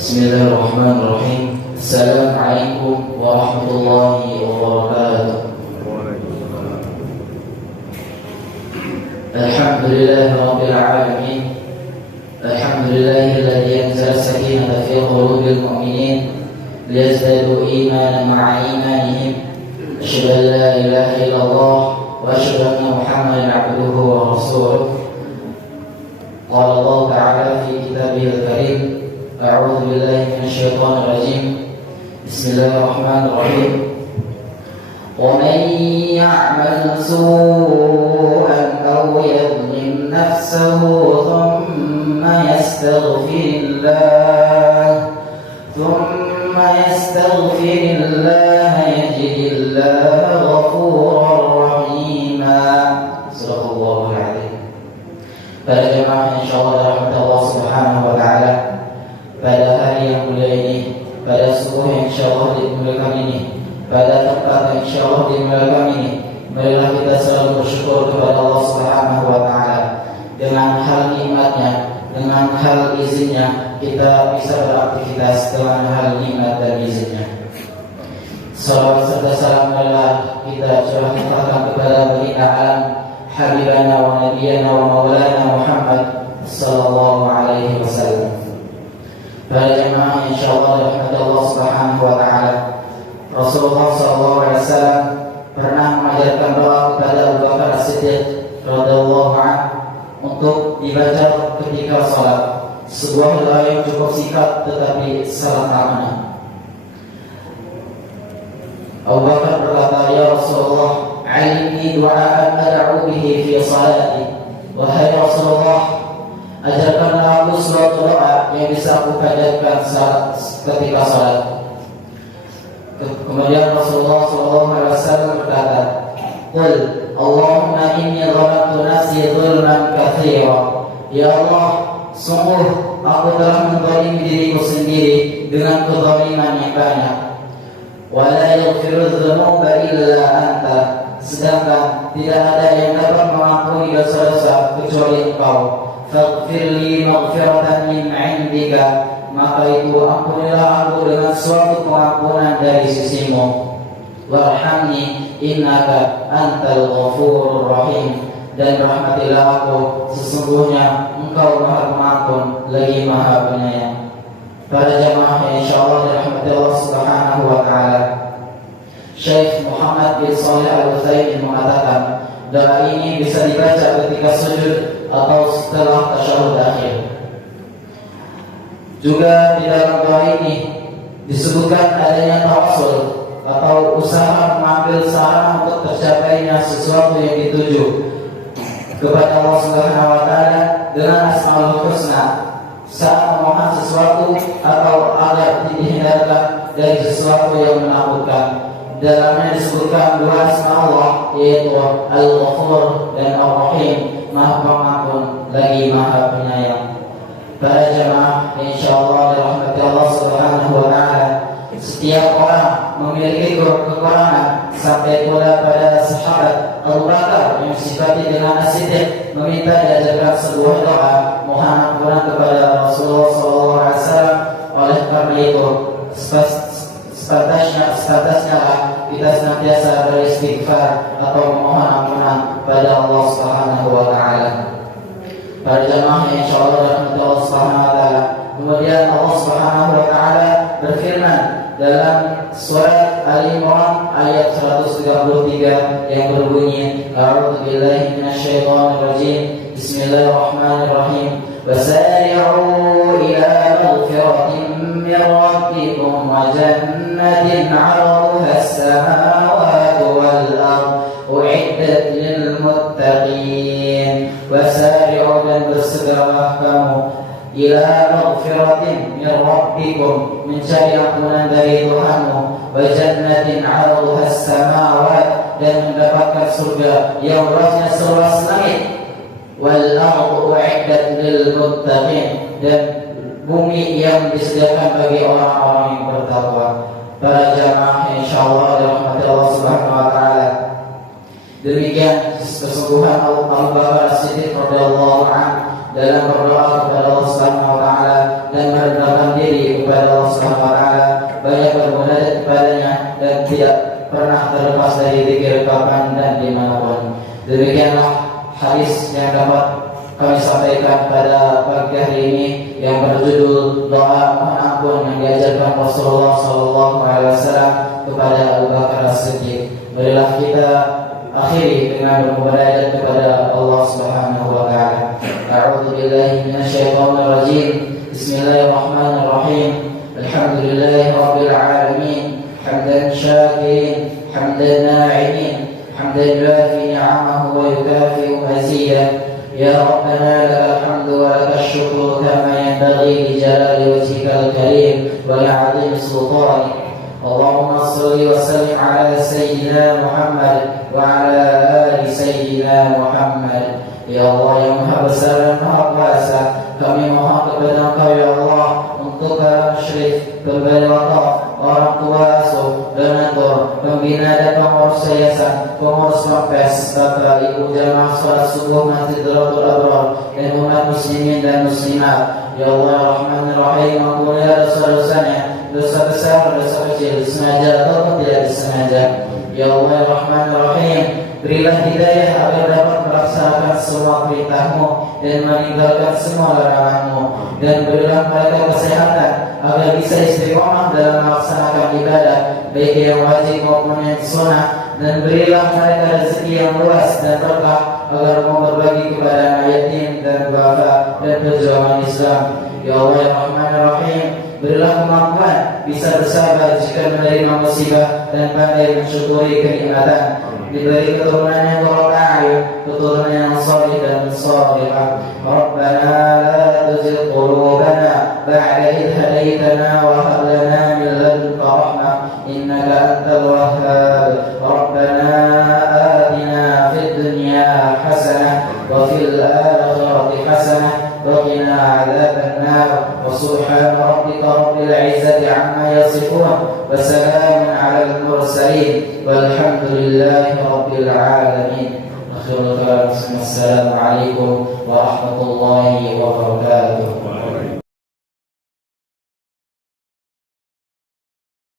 Bismillahirrahmanirrahim. Assalamualaikum warahmatullahi wabarakatuh. Alhamdulillahi rabbil alamin. Alhamdulillahilladzi anzala as-sakinata fi qulubil mu'minin liyazdadu imanan ma'a imanihim. Asyhadu an la ilaha illallah wa asyhadu anna Muhammadan 'abduhu wa rasuluh. Qala Allah ta'ala fi kitabihil karim. A'udzu billahi minasyaitonir rajim. Bismillahirrahmanirrahim. Wa man ya'mal su'an aw yadhlim nafsahu thumma yastaghfirullah yajidillaha ghafurar rahima. Subhanallahul adzim. Para jemaah insyaallah rahmat Allah Subhanahu wa taala, pada hari yang mulia ini, pada subuh yang insyaallah dimuliakan ini, pada tempat yang insyaallah dimuliakan ini, marilah kita selalu bersyukur kepada Allah Subhanahu wa taala. Dengan hal nikmatnya, dengan hal izinnya, kita bisa beraktivitas dengan hal nikmat dan izinnya. Salawat serta salam Allah kita curahkan kepada baginda alam Habibana wa Nabiyana wa Maulana Muhammad sallallahu alaihi wasallam. Para jemaah insyaallah rahmat Allah Subhanahu wa taala, Rasulullah sallallahu alaihi wasallam pernah mengajarkan doa kepada Abu Bakar As-Siddiq radhiyallahu anhu untuk dibaca ketika salat. Sebuah doa yang cukup singkat tetapi sangat makna. Abu Bakar berkata, "Ya Rasulullah, 'allimni du'aan ad'u bihi fi salati." Wahai Rasulullah, ajarkanlah aku suatu doa yang bisa aku panjatkan ketika salat. Kemudian Rasulullah SAW berkata, "Qul Allahumma inni zalamtu nafsi zulman katsira." Ya Allah, sungguh aku telah menzalimi diriku sendiri dengan kezaliman yang banyak. Wa la yaghfiru dzunuba illa anta. Sedangkan tidak ada yang dapat mengampuni dosa-dosa kecuali Engkau. Faghfirli maghfiratan min 'indika, maka itu ampunilah aku dengan suatu pengampunan dari sisimu. Warhamni innaka antal ghafurur rahim, dan rahmatilah aku, sesungguhnya Engkau Maha Pengampun lagi Maha Penyayang. Para jemaah yang insyaallah dirahmati Allah Subhanahu wa taala, Syekh Muhammad bin Shalih Al-Utsaimin mengatakan, doa ini bisa dibaca ketika sujud atau setelah tasyahud akhir. Juga di dalam doa ini disebutkan adanya tawassul atau usaha mengambil sarana untuk tercapainya sesuatu yang dituju kepada Allah Subhanahu wa taala dengan Asmaul Husna saat memohon sesuatu atau agar dihindarkan dari sesuatu yang menakutkan. Dalamnya disebutkan dua asma Allah, yaitu Al-Ghafur dan Ar-Rahim, Maha Pengampun lagi Maha Penyayang. Para jemaah insyaallah dirahmati Allah Subhanahu wa taala, setiap orang memiliki kekurangan, sampai pula pada sahabat Abu Bakar yang disifati dengan As-Siddiq meminta diajarkan sebuah doa mohon ampunan kepada Rasulullah SAW. Oleh karena itu sepantasnya kita senantiasa beristighfar atau memohon ampunan pada Allah Subhanahu wa taala. Para jemaah yang insyaallah rahmat Allah Subhanahu wa taala, kemudian Allah Subhanahu wa taala berfirman dalam surat Al-Imran ayat 133 yang berbunyi, A'udzu billahi minasyaitonir rajim. Bismillahirrahmanirrahim. Wasari'u ila maghfiratin min rabbikum wa jannatin 'arduha as-samawati wal ardh u'iddat lil muttaqin. Wasari'u, dan bersegeralah kamu ila maghfiratin min rabbikum, mencari ampunan dari Tuhanmu, wa jannatin 'arduha as-samawat, dan mendapatkan surga yang luasnya seluas langit, wal ardu u'iddat lil muttaqin, dan bumi yang disediakan bagi orang-orang yang bertakwa. Para jamaah insyaallah dirahmati Allah Subhanahu wa taala, demikian kesungguhan Abu Bakar As-Siddiq radhiyallahu anhu dalam berdoa kepada Allah Subhanahu wa taala dan merendahkan diri kepada Allah Subhanahu wa taala, banyak bermunajat kepadanya dan tidak pernah terlepas dari zikir kapan dan dimanapun. Demikianlah hadis yang dapat kami sampaikan pada pagi hari ini yang berjudul doa mohon ampun yang diajarkan Rasulullah SAW kepada Abu Bakar As-Siddiq. Marilah kita akhiri dengan bermunajat kepada Allah Subhanahu wa taala. A'udzu billahi minasyaitonir rajim. Bismillahirrahmanirrahim. Alhamdulillahi rabbil alamin. Hamdan syakirin, hamdan na'imin, hamdan yuafi ni'amahu wa yukafi'u mazidah. Ya Rabbana lakal hamdu wa lakal syukru kama yanbaghi li jalali wajhikal karim wa li'azimi sultanik. Allahumma salli wa sallim ala sayyidina Muhammad wa ala ali sayyidina Muhammad. Ya Allah yang Maha Besar dan Maha Kuasa, kami mohon kepada Engkau ya Allah untuk para musyrik, berbagai wakaf, orang tua asuh, donatur, pembina dan pengurus yayasan, pengurus ponpes, bapak ibu jamaah salat subuh masjid Darul Abrar dan umat muslimin dan muslimat. Ya Allah ya Rahman ya Rahim, ampuni dosa-dosanya, dosa besar, dosa kecil, sengaja ataupun tidak disengaja. Ya Allah ya Rahman ya Rahim, berilah hidayah agar dapat melaksanakan semua perintah-Mu dan meninggalkan semua larangan-Mu, dan berilah mereka kesehatan agar bisa istiqomah dalam melaksanakan ibadah baik yang wajib maupun yang sunnah, dan berilah mereka rezeki yang luas dan berkah agar mau berbagi kepada yatim dan duafa dan perjuangan Islam. Ya Allah ya Rahman ya Rahim, berilah kemampuan bisa bersabar jika menerima musibah dan pandai mensyukuri kenikmatan. Diberi keturunan yang qurrata a'yun, keturunan yang salih dan salihah. Rabbana la tuzigh qulubana ba'da idh hadaytana wa hab lana min ladunka rahmah innaka antal wahhab. Rabbana atina fid dunya hasanah wa fil akhirati hasanah wa qina 'adzabannar. Wa subhana rabbika rabbil 'izzati 'amma yasifun wa salamun 'alal mursalin walhamdulillahi rabbil alamin. Assalamualaikum warahmatullahi wabarakatuh.